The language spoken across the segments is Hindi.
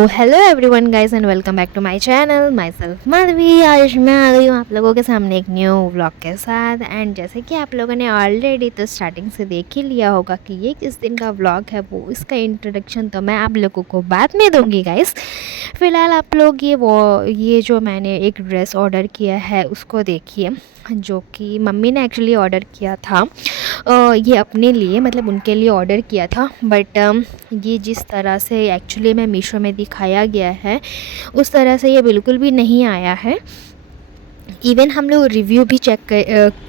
Hello everyone guys and welcome back to my channel myself Madhavi. आज मैं आ गई हूँ आप लोगों के सामने एक न्यू व्लॉग के साथ। एंड जैसे कि आप लोगों ने ऑलरेडी तो स्टार्टिंग से देख ही लिया होगा कि ये किस दिन का व्लॉग है, वो इसका इंट्रोडक्शन तो मैं आप लोगों को बाद में दूंगी गाइस। फ़िलहाल आप लोग ये जो मैंने एक ड्रेस ऑर्डर किया है उसको देखिए, जो कि मम्मी ने एक्चुअली ऑर्डर किया था। ये अपने लिए मतलब उनके लिए ऑर्डर किया था, बट ये जिस तरह से एक्चुअली में मीशो में दिखाया गया है उस तरह से ये बिल्कुल भी नहीं आया है। इवन हम लोग रिव्यू भी चेक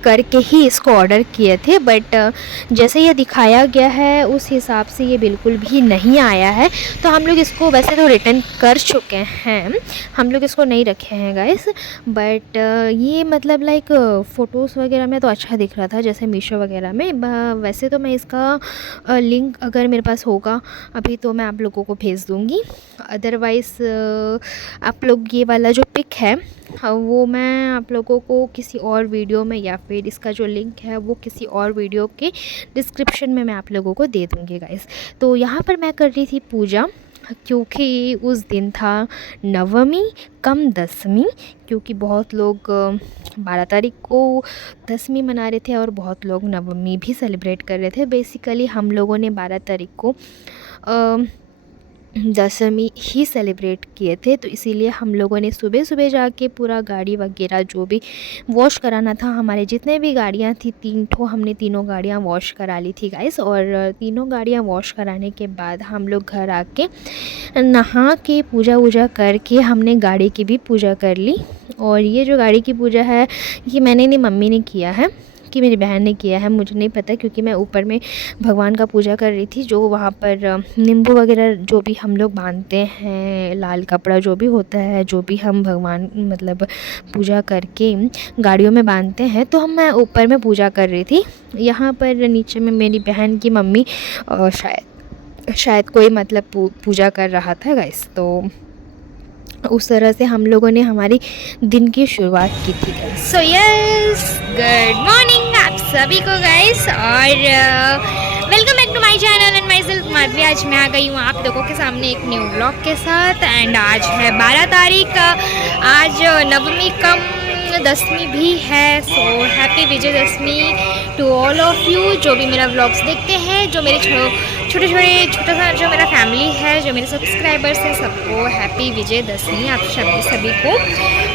करके ही इसको ऑर्डर किए थे, बट जैसे ये दिखाया गया है उस हिसाब से ये बिल्कुल भी नहीं आया है। तो हम लोग इसको वैसे तो रिटर्न कर चुके हैं, हम लोग इसको नहीं रखे हैं गाइस। बट ये मतलब लाइक फ़ोटोज़ वगैरह में तो अच्छा दिख रहा था जैसे मीशो वगैरह में। वैसे तो मैं इसका लिंक अगर मेरे पास होगा अभी तो मैं आप लोगों को भेज दूँगी। अदरवाइज़ आप लोग ये वाला जो पिक है वो मैं आप लोगों को किसी और वीडियो में या फिर इसका जो लिंक है वो किसी और वीडियो के डिस्क्रिप्शन में मैं आप लोगों को दे दूँगी गाइस। तो यहाँ पर मैं कर रही थी पूजा, क्योंकि उस दिन था नवमी कम दसवीं, क्योंकि बहुत लोग 12 तारीख को दसवीं मना रहे थे और बहुत लोग नवमी भी सेलिब्रेट कर रहे थे। बेसिकली हम लोगों ने 12 तारीख को दशमी ही सेलिब्रेट किए थे, तो इसीलिए हम लोगों ने सुबह सुबह जाके पूरा गाड़ी वगैरह जो भी वॉश कराना था, हमारे जितने भी गाड़ियाँ थी 3 ठो, हमने तीनों गाड़ियाँ वॉश करा ली थी गाइस। और तीनों गाड़ियाँ वॉश कराने के बाद हम लोग घर आके नहा के पूजा वूजा करके हमने गाड़ी की भी पूजा कर ली। और ये जो गाड़ी की पूजा है ये मैंने नहीं, मम्मी ने किया है कि मेरी बहन ने किया है, मुझे नहीं पता, क्योंकि मैं ऊपर में भगवान का पूजा कर रही थी। जो वहाँ पर नींबू वगैरह जो भी हम लोग बांधते हैं, लाल कपड़ा जो भी होता है, जो भी हम भगवान मतलब पूजा करके गाड़ियों में बांधते हैं, तो मैं ऊपर में पूजा कर रही थी। यहाँ पर नीचे में मेरी बहन की मम्मी शायद कोई मतलब पूजा कर रहा था गाइस। तो उस तरह से हम लोगों ने हमारी दिन की शुरुआत की थी guys. So yes, good morning आप सभी को गाइस, और welcome back to my channel and myself Madhavi. आज मैं आ गई हूँ आप लोगों के सामने एक न्यू व्लॉग के साथ। एंड आज है 12 तारीख, आज नवमी कम दसवीं भी है। So happy Vijayadashami to all of you जो भी मेरा व्लॉग्स देखते हैं, जो मेरे छोटा सा जो मेरा फैमिली है, जो मेरे सब्सक्राइबर्स हैं, सबको हैप्पी विजयदशमी आप सभी को।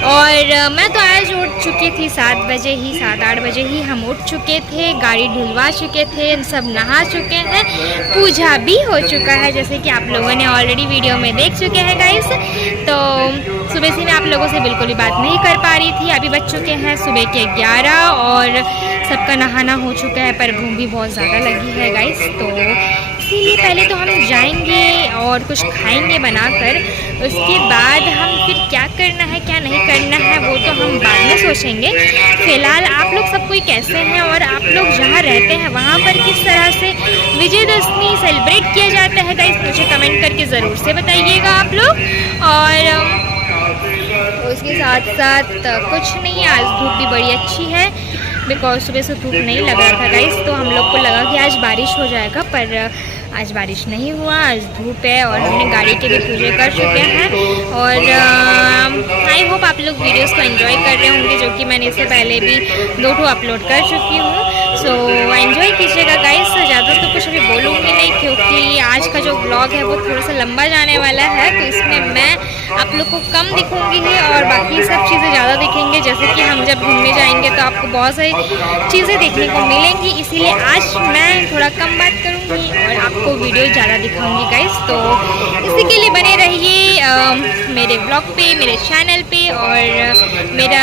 और मैं तो आज उठ चुकी थी 7 बजे ही, 7-8 बजे ही हम उठ चुके थे, गाड़ी धुलवा चुके थे, सब नहा चुके हैं, पूजा भी हो चुका है जैसे कि आप लोगों ने ऑलरेडी वीडियो में देख चुके हैं गाइस। तो सुबह से मैं आप लोगों से बिल्कुल भी बात नहीं कर पा रही थी। अभी बज चुके हैं सुबह के 11 और सबका नहाना हो चुका है, पर भूख भी बहुत ज़्यादा लगी है गाइस। तो इसीलिए पहले तो हम जाएंगे और कुछ खाएंगे बनाकर, उसके बाद हम फिर क्या करना है क्या नहीं करना है वो तो हम बाद में सोचेंगे। फ़िलहाल आप लोग सब कोई कैसे हैं और आप लोग जहाँ रहते हैं वहाँ पर किस तरह से विजयदशमी सेलिब्रेट किया जाता है गाइस, मुझे कमेंट करके ज़रूर से बताइएगा आप लोग। और उसके साथ साथ कुछ नहीं, आज धूप भी बड़ी अच्छी है, बिकॉज सुबह से धूप नहीं लग रहा था गाइस, तो हम लोग को लगा कि आज बारिश हो जाएगा, पर आज बारिश नहीं हुआ, आज धूप है। और हमने गाड़ी के भी पूजे कर चुके हैं। और आई होप आप लोग वीडियोस को एंजॉय कर रहे होंगे, जो कि मैंने इससे पहले भी 2 ठो अपलोड कर चुकी हूँ। सो एंजॉय कीजिएगा गाइस। ज़्यादा तो कुछ अभी बोलूँगी नहीं, क्योंकि आज का जो ब्लॉग है वो थोड़ा सा लंबा जाने वाला है, तो इसमें मैं आप लोग को कम दिखूँगी ही और बाकी सब चीज़ें ज़्यादा दिखेंगे। जैसे कि हम जब घूमने जाएंगे तो आपको बहुत सारी चीज़ें देखने को मिलेंगी, इसीलिए आज मैं थोड़ा कम बात करूँगी और आपको वीडियो ज़्यादा दिखाऊंगी गाइस। तो इसी के लिए बने रहिए मेरे ब्लॉग पे, मेरे चैनल पे, और मेरा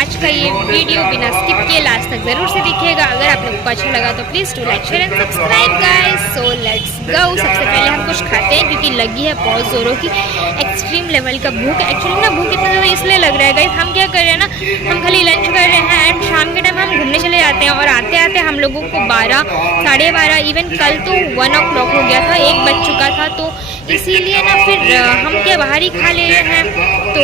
आज का ये वीडियो बिना स्किप किए लास्ट तक ज़रूर से दिखिएगा। अगर आप लोगों को अच्छा लगा तो please do like share and subscribe guys. So let's go. सबसे पहले हम कुछ खाते हैं, क्योंकि लगी है बहुत ज़ोरों की एक्सट्रीम लेवल का भूख। एक्चुअली ना भूख इतना ज़्यादा इसलिए लग रहा है गाइस, हम क्या कर रहे हैं ना, हम खाली लंच कर रहे हैं एंड शाम के टाइम हम घूमने चले जाते हैं, और आते आते हम लोगों को 12, 12:30, इवन कल तो 1 o'clock हो गया था, 1 बज चुका था। तो इसीलिए ना फिर हम क्या बाहर ही खा ले रहे हैं, तो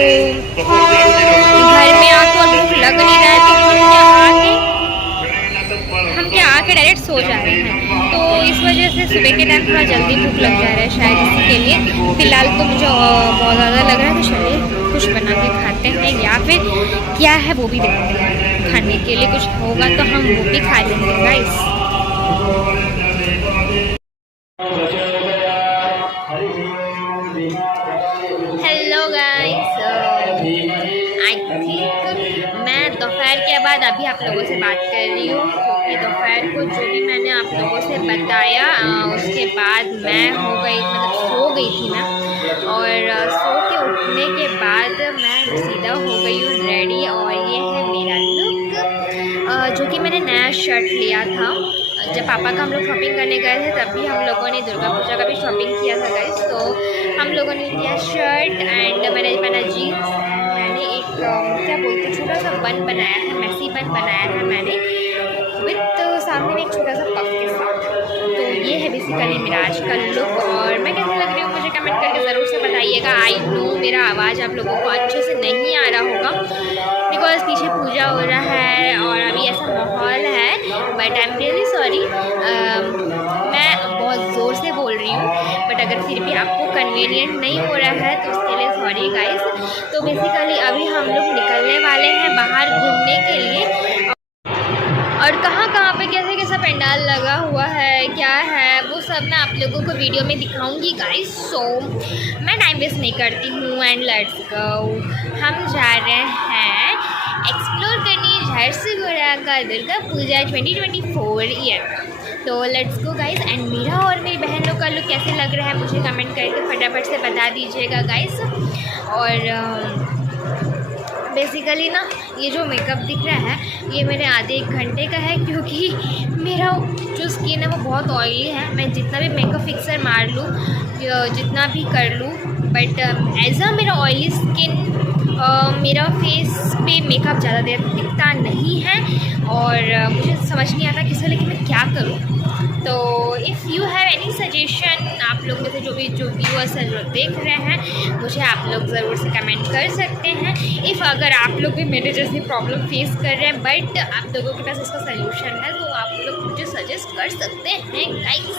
घर में आकर भूख लग नहीं रहा है, तो हम क्या आके डायरेक्ट सो जा रहे हैं। तो इस वजह से सुबह के टाइम थोड़ा जल्दी भूख लग जा रहा है शायद, इसी के लिए फ़िलहाल तो मुझे बहुत ज़्यादा लग रहा है। तो चलिए कुछ बना के खाते हैं, या फिर क्या है वो भी देखते हैं। खाने के लिए कुछ होगा तो हम वो भी खा लेंगे guys. Hello guys, I think मैं दोपहर के बाद अभी आप लोगों से बात कर रही हूँ, क्योंकि दोपहर को जो भी मैंने आप लोगों से बताया उसके बाद मैं हो गई, मतलब सो गई थी मैं, और सो के उठने के बाद मैं सीधा हो गई हूँ रेडी। और ये है मेरा लुक, जो कि मैंने नया शर्ट लिया था जब पापा का हम लोग शॉपिंग करने गए थे, तभी हम लोगों ने दुर्गा पूजा का भी शॉपिंग किया था गाइस। तो हम लोगों ने लिया शर्ट एंड मैंने पहना जीन्स। मैंने एक क्या बोलते छोटा सा बन बनाया था, मैसी बन बनाया था मैंने, विथ सामने में एक छोटा सा पफ के साथ। तो ये है बेसिकली मेरा आज का लुक। और मैं कैसे लग रही हूँ मुझे कमेंट करके ज़रूर से बताइएगा। आई नो मेरा आवाज़ आप लोगों को अच्छे से नहीं आ रहा होगा, बिकॉज पीछे पूजा हो रहा है और अभी ऐसा माहौल है, but I am really sorry. मैं बहुत ज़ोर से बोल रही हूँ, बट अगर फिर भी आपको कन्वीनियंट नहीं हो रहा है तो उसके लिए सॉरी गाइस। तो बेसिकली अभी हम लोग निकलने वाले हैं बाहर घूमने के लिए, और कहाँ कहाँ पे कैसे कैसा पंडाल लगा हुआ है, क्या है वो सब मैं आप लोगों को वीडियो में दिखाऊंगी गाइस। सो मैं टाइम वेस्ट नहीं करती हूँ एंड लेट्स गो। हम जा रहे हैं एक्सप्लोर करने झारसुगुड़ा का दुर्गा पूजा 2024 ईयर का। तो लेट्स गो गाइस। एंड मेरा और मेरी बहनों का लुक कैसे लग रहा है मुझे कमेंट करके फटाफट से बता दीजिएगा गाइस। और बेसिकली ना ये जो मेकअप दिख रहा है ये मेरे आधे एक घंटे का है, क्योंकि मेरा जो स्किन है वो बहुत ऑयली है। मैं जितना भी मेकअप फिक्सर मार लूँ, जितना भी कर लूँ, बट एज अ मेरा ऑयली स्किन मेरा फेस पे मेकअप ज़्यादा देर दिखता नहीं है, और मुझे समझ नहीं आता किस लेकिन मैं क्या करूँ। तो if you have any suggestion, आप लोग में से जो व्यूअर्स हैं जो देख रहे हैं, मुझे आप लोग ज़रूर से कमेंट कर सकते हैं। इफ़ अगर आप लोग भी मेरे जैसी प्रॉब्लम फेस कर रहे हैं बट आप लोगों के पास इसका सल्यूशन है, तो आप लोग मुझे सजेस्ट कर सकते हैं गाइस।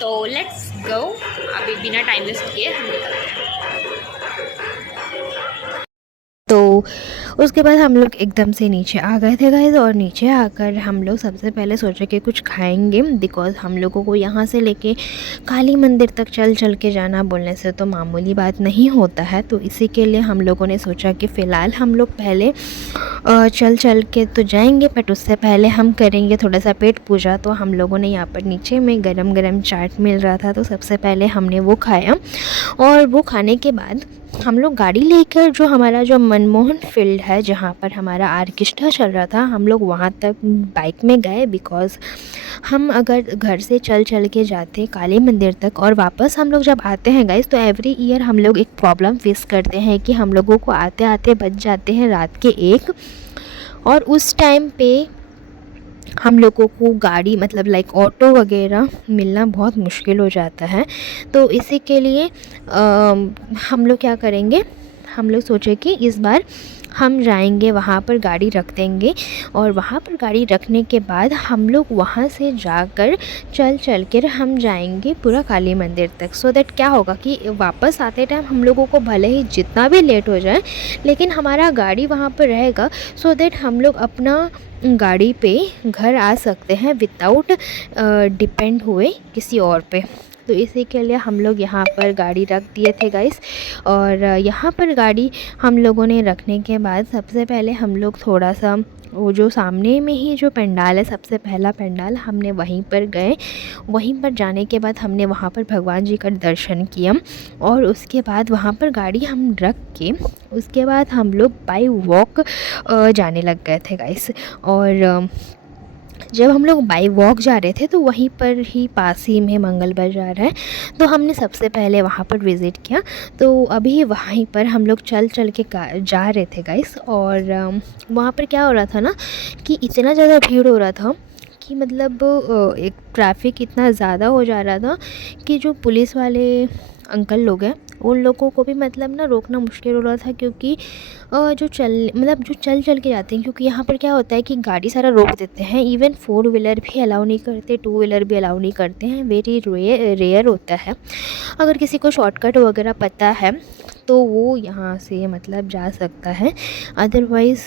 तो लेट्स गो, अभी बिना टाइम वेस्ट किए हम निकलते हैं। तो उसके बाद हम लोग एकदम से नीचे आ गए थे गाइस, और नीचे आकर हम लोग सबसे पहले सोचे कि कुछ खाएंगे, बिकॉज़ हम लोगों को यहाँ से लेके काली मंदिर तक चल के जाना बोलने से तो मामूली बात नहीं होता है। तो इसी के लिए हम लोगों ने सोचा कि फ़िलहाल हम लोग पहले चल के तो जाएंगे, बट उससे पहले हम करेंगे थोड़ा सा पेट पूजा। तो हम लोगों ने यहाँ पर नीचे में गरम चाट मिल रहा था, तो सबसे पहले हमने वो खाया, और वो खाने के बाद हम लोग गाड़ी लेकर जो हमारा जो मनमोहन फील्ड है जहाँ पर हमारा आर्केस्ट्रा चल रहा था, हम लोग वहाँ तक बाइक में गए। बिकॉज़ हम अगर घर से चल के जाते काली मंदिर तक और वापस हम लोग जब आते हैं गाइस, तो एवरी ईयर हम लोग एक प्रॉब्लम फेस करते हैं कि हम लोगों को आते आते बज जाते हैं रात के 1, और उस टाइम पे हम लोगों को गाड़ी मतलब लाइक ऑटो वगैरह मिलना बहुत मुश्किल हो जाता है। तो इसी के लिए हम लोग क्या करेंगे, हम लोग सोचे कि इस बार हम जाएंगे वहाँ पर गाड़ी रख देंगे, और वहाँ पर गाड़ी रखने के बाद हम लोग वहाँ से जाकर चल कर हम जाएंगे पूरा काली मंदिर तक। सो दैट क्या होगा कि वापस आते टाइम हम लोगों को भले ही जितना भी लेट हो जाए, लेकिन हमारा गाड़ी वहाँ पर रहेगा, सो दैट हम लोग अपना गाड़ी पे घर आ सकते हैं विदाउट डिपेंड हुए किसी और पे। तो इसी के लिए हम लोग यहाँ पर गाड़ी रख दिए थे गाइस। और यहाँ पर गाड़ी हम लोगों ने रखने के बाद सबसे पहले हम लोग थोड़ा सा वो जो सामने में ही जो पंडाल है, सबसे पहला पंडाल, हमने वहीं पर गए। वहीं पर जाने के बाद हमने वहाँ पर भगवान जी का दर्शन किया, और उसके बाद वहाँ पर गाड़ी हम रख के उसके बाद हम लोग बाय वॉक जाने लग गए थे गाइस। और जब हम लोग बाय वॉक जा रहे थे तो वहीं पर ही पास ही में मंगल बाज़ार है, तो हमने सबसे पहले वहाँ पर विज़िट किया। तो अभी वहीं पर हम लोग चल के जा रहे थे गाइस, और वहाँ पर क्या हो रहा था ना कि इतना ज़्यादा भीड़ हो रहा था कि मतलब एक ट्रैफिक इतना ज़्यादा हो जा रहा था कि जो पुलिस वाले अंकल लोग हैं उन लोगों को भी मतलब ना रोकना मुश्किल हो रहा था, क्योंकि जो चल मतलब जो चल चल के जाते हैं, क्योंकि यहाँ पर क्या होता है कि गाड़ी सारा रोक देते हैं। इवन फोर व्हीलर भी अलाउ नहीं करते, टू व्हीलर भी अलाउ नहीं करते हैं, वेरी रेयर होता है। अगर किसी को शॉर्टकट वगैरह पता है तो वो यहाँ से मतलब जा सकता है। अदरवाइज़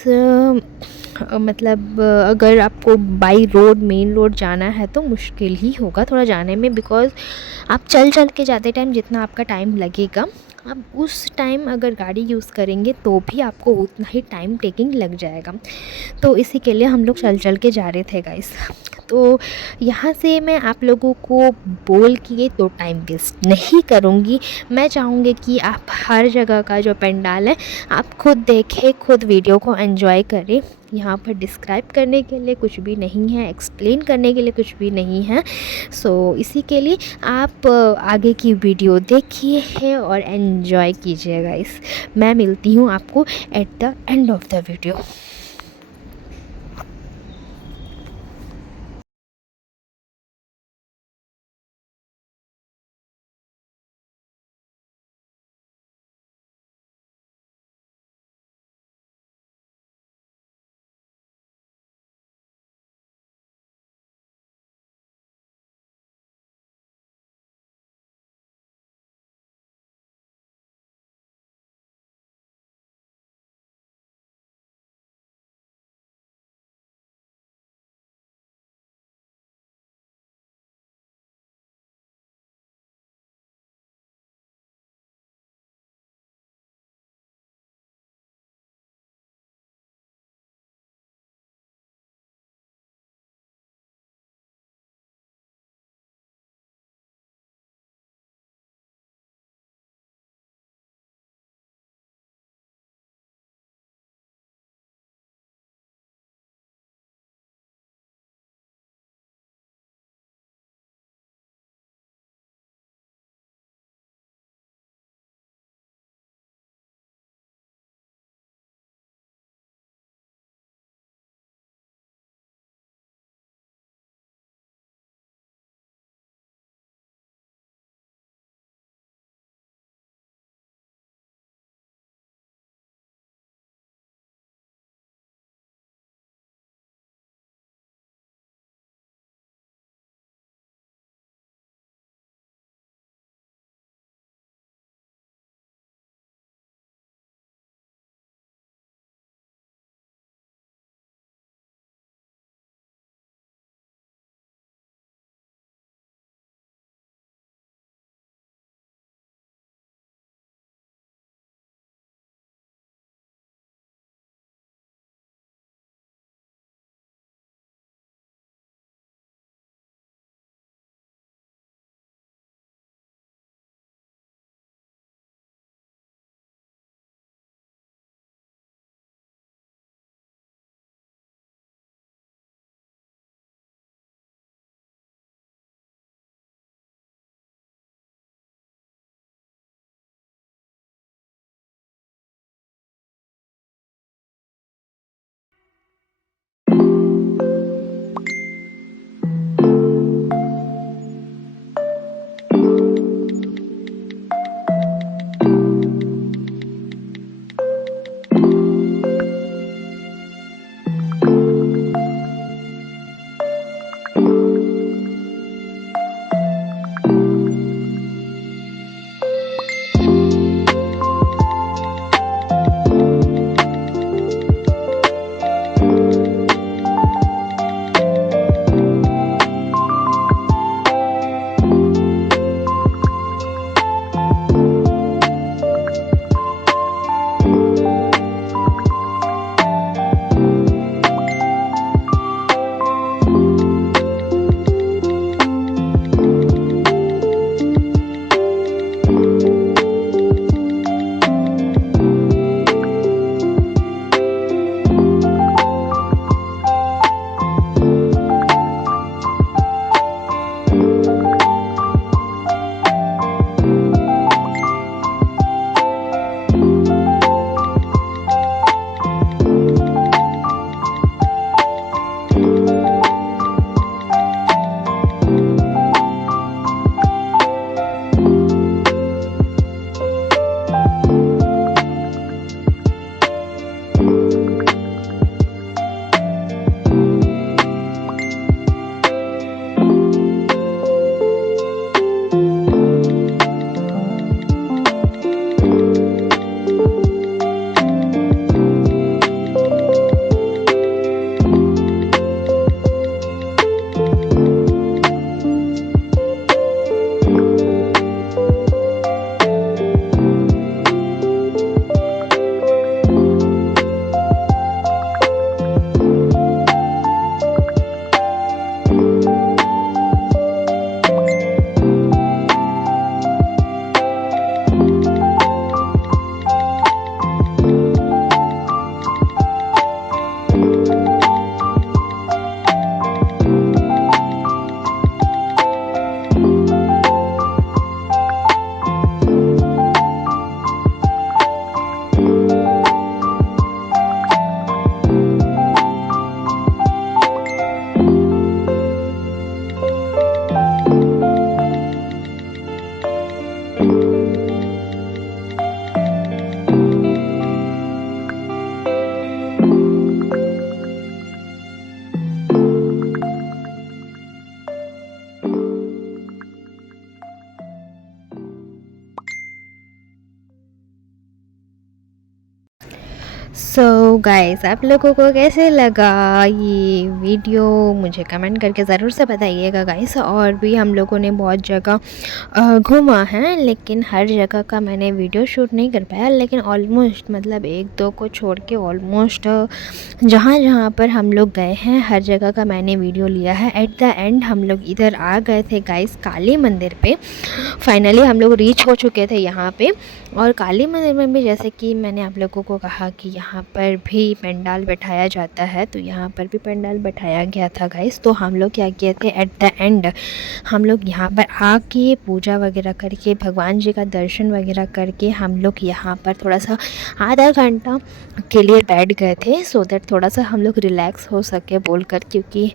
मतलब अगर आपको बाई रोड मेन रोड जाना है तो मुश्किल ही होगा थोड़ा जाने में, बिकॉज़ आप चल चल के जाते टाइम जितना आपका टाइम लगेगा, आप उस टाइम अगर गाड़ी यूज़ करेंगे तो भी आपको उतना ही टाइम टेकिंग लग जाएगा। तो इसी के लिए हम लोग चल चल के जा रहे थे गाइस। तो यहाँ से मैं आप लोगों को बोल के तो टाइम वेस्ट नहीं करूँगी। मैं चाहूँगी कि आप हर जगह का जो पंडाल है आप खुद देखें, खुद वीडियो को एंजॉय करें। यहाँ पर डिस्क्राइब करने के लिए कुछ भी नहीं है, एक्सप्लेन करने के लिए कुछ भी नहीं है। सो इसी के लिए आप आगे की वीडियो देखिए है और एंजॉय कीजिए गाइस। मैं मिलती हूँ आपको at the end of the video. Guys, आप लोगों को कैसे लगा ये वीडियो मुझे कमेंट करके ज़रूर से बताइएगा गाइस। और भी हम लोगों ने बहुत जगह घूमा है, लेकिन हर जगह का मैंने वीडियो शूट नहीं कर पाया, लेकिन ऑलमोस्ट मतलब एक दो को छोड़ के ऑलमोस्ट जहाँ जहाँ पर हम लोग गए हैं हर जगह का मैंने वीडियो लिया है। एट द एंड हम लोग इधर आ गए थे गाइस काली मंदिर पे। फाइनली हम लोग रीच हो चुके थे यहाँ पे। और काली मंदिर में भी जैसे कि मैंने आप लोगों को कहा कि यहाँ पर भी पंडाल बैठाया जाता है, तो यहाँ पर भी पंडाल बैठाया गया था गाइस। तो हम लोग क्या किए थे, एट द एंड हम लोग यहाँ पर आके पूजा वगैरह करके भगवान जी का दर्शन वगैरह करके हम लोग यहाँ पर थोड़ा सा आधा घंटा के लिए बैठ गए थे, सो दैट थोड़ा सा हम लोग रिलैक्स हो सके बोलकर, क्योंकि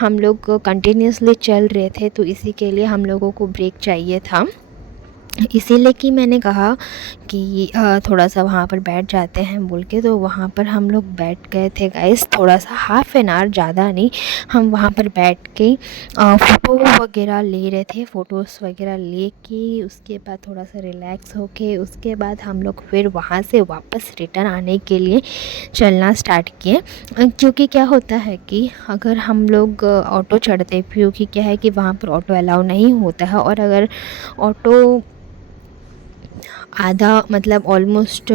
हम लोग कंटिन्यूसली चल रहे थे, तो इसी के लिए हम लोगों को ब्रेक चाहिए था। इसीलिए कि मैंने कहा कि थोड़ा सा वहाँ पर बैठ जाते हैं बोल के, तो वहाँ पर हम लोग बैठ गए थे गाइस। थोड़ा सा हाफ़ एन आवर, ज़्यादा नहीं। हम वहाँ पर बैठ के फ़ोटो वगैरह ले रहे थे, फ़ोटोज़ वगैरह ले के उसके बाद थोड़ा सा रिलैक्स होके उसके बाद हम लोग फिर वहाँ से वापस रिटर्न आने के लिए चलना स्टार्ट किए। क्योंकि क्या होता है कि अगर हम लोग ऑटो चढ़ते, क्योंकि क्या है कि वहाँ पर ऑटो अलाउ नहीं होता है, और अगर ऑटो आधा मतलब ऑलमोस्ट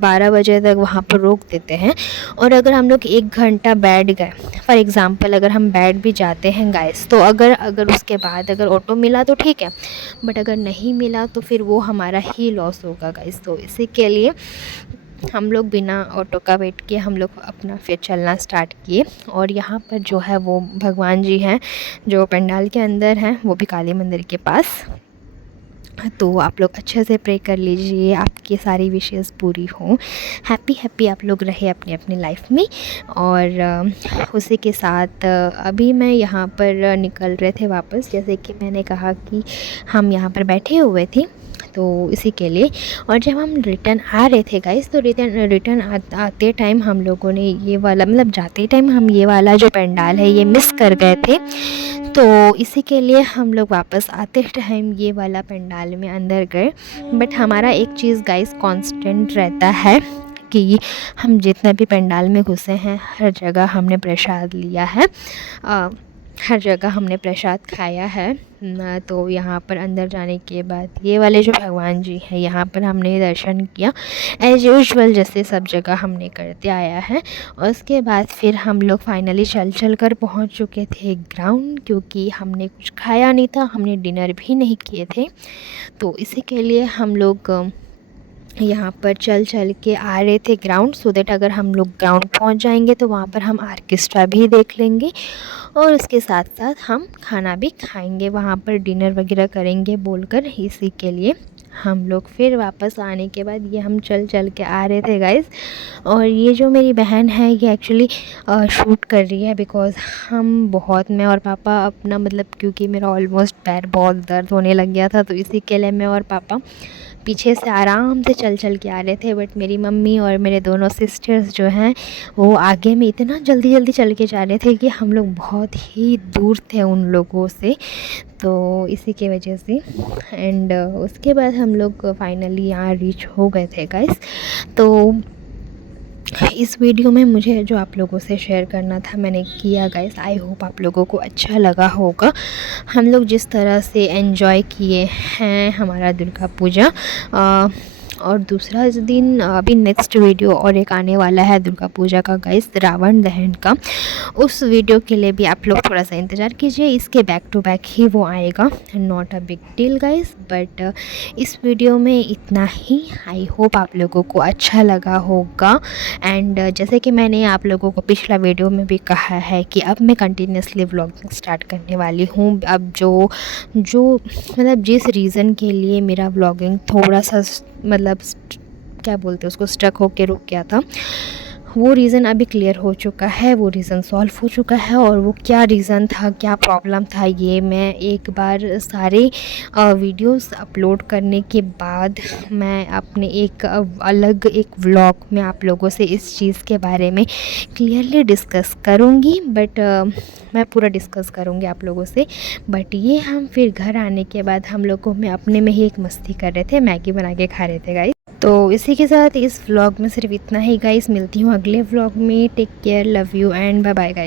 12 बजे तक वहाँ पर रोक देते हैं, और अगर हम लोग 1 घंटा बैठ गए, फॉर एग्ज़ाम्पल अगर हम बैठ भी जाते हैं गाइस, तो अगर उसके बाद अगर ऑटो मिला तो ठीक है, बट अगर नहीं मिला तो फिर वो हमारा ही लॉस होगा गाइस। तो इसी के लिए हम लोग बिना ऑटो का वेट किए हम लोग अपना फिर चलना स्टार्ट किए। और यहाँ पर जो है वो भगवान जी हैं जो पंडाल के अंदर हैं, वो भी काली मंदिर के पास। तो आप लोग अच्छे से प्रे कर लीजिए, आपकी सारी विशेस पूरी हों, हैप्पी आप लोग रहे अपनी अपनी लाइफ में। और उसी के साथ अभी मैं यहाँ पर निकल रहे थे वापस, जैसे कि मैंने कहा कि हम यहाँ पर बैठे हुए थे, तो इसी के लिए। और जब हम रिटर्न आ रहे थे गाइस, तो रिटर्न आते टाइम हम लोगों ने ये वाला मतलब जाते टाइम हम ये वाला जो पंडाल है ये मिस कर गए थे, तो इसी के लिए हम लोग वापस आते टाइम ये वाला पंडाल में अंदर गए। बट हमारा एक चीज़ गाइस कांस्टेंट रहता है कि हम जितने भी पंडाल में घुसे हैं हर जगह हमने प्रसाद लिया है, हर जगह हमने प्रसाद खाया है। तो यहाँ पर अंदर जाने के बाद ये वाले जो भगवान जी हैं यहाँ पर हमने दर्शन किया एज़ यूजुअल, जैसे सब जगह हमने करते आया है। और उसके बाद फिर हम लोग फाइनली चल कर पहुँच चुके थे ग्राउंड, क्योंकि हमने कुछ खाया नहीं था, हमने डिनर भी नहीं किए थे, तो इसी के लिए हम लोग यहाँ पर चल के आ रहे थे ग्राउंड, सो दैट अगर हम लोग ग्राउंड पहुँच जाएंगे तो वहाँ पर हम आर्केस्ट्रा भी देख लेंगे, और उसके साथ साथ हम खाना भी खाएंगे, वहाँ पर डिनर वगैरह करेंगे बोलकर। इसी के लिए हम लोग फिर वापस आने के बाद ये हम चल के आ रहे थे गाइस। और ये जो मेरी बहन है ये एक्चुअली शूट कर रही है, बिकॉज़ मैं और पापा अपना मतलब, क्योंकि मेरा ऑलमोस्ट पैर बहुत दर्द होने लग गया था, तो इसी के लिए मैं और पापा पीछे से आराम से चल के आ रहे थे। बट मेरी मम्मी और मेरे दोनों सिस्टर्स जो हैं वो आगे में इतना जल्दी चल के जा रहे थे कि हम लोग बहुत ही दूर थे उन लोगों से, तो इसी के वजह से। एंड उसके बाद हम लोग फाइनली यहाँ रीच हो गए थे गाइस। तो इस वीडियो में मुझे जो आप लोगों से शेयर करना था मैंने किया गाइस। आई होप आप लोगों को अच्छा लगा होगा। हम लोग जिस तरह से एंजॉय किए हैं हमारा दुर्गा पूजा, और दूसरा दिन अभी नेक्स्ट वीडियो और एक आने वाला है दुर्गा पूजा का गाइस, रावण दहन का। उस वीडियो के लिए भी आप लोग थोड़ा सा इंतज़ार कीजिए, इसके बैक टू बैक ही वो आएगा, not a big deal guys. But इस वीडियो में इतना ही। आई होप आप लोगों को अच्छा लगा होगा। एंड जैसे कि मैंने आप लोगों को पिछला वीडियो में भी कहा है कि अब मैं कंटिन्यूसली व्लॉगिंग स्टार्ट करने वाली हूँ। अब जो मतलब जिस रीज़न के लिए मेरा व्लॉगिंग थोड़ा सा मतलब क्या बोलते हैं उसको, स्टक होके रुक गया था, वो रीज़न अभी क्लियर हो चुका है, वो रीज़न सॉल्व हो चुका है। और वो क्या रीज़न था, क्या प्रॉब्लम था, ये मैं एक बार सारे वीडियोस अपलोड करने के बाद मैं अपने एक अलग एक व्लॉग में आप लोगों से इस चीज़ के बारे में क्लियरली डिस्कस करूँगी। बट मैं पूरा डिस्कस करूँगी आप लोगों से। बट ये हम फिर घर आने के बाद हम लोगों में अपने में ही एक मस्ती कर रहे थे, मैगी बना के खा रहे थे गाइस। तो इसी के साथ इस व्लॉग में सिर्फ इतना ही गाइस, मिलती हूँ अगले व्लॉग में। Take care, love you and bye bye guys.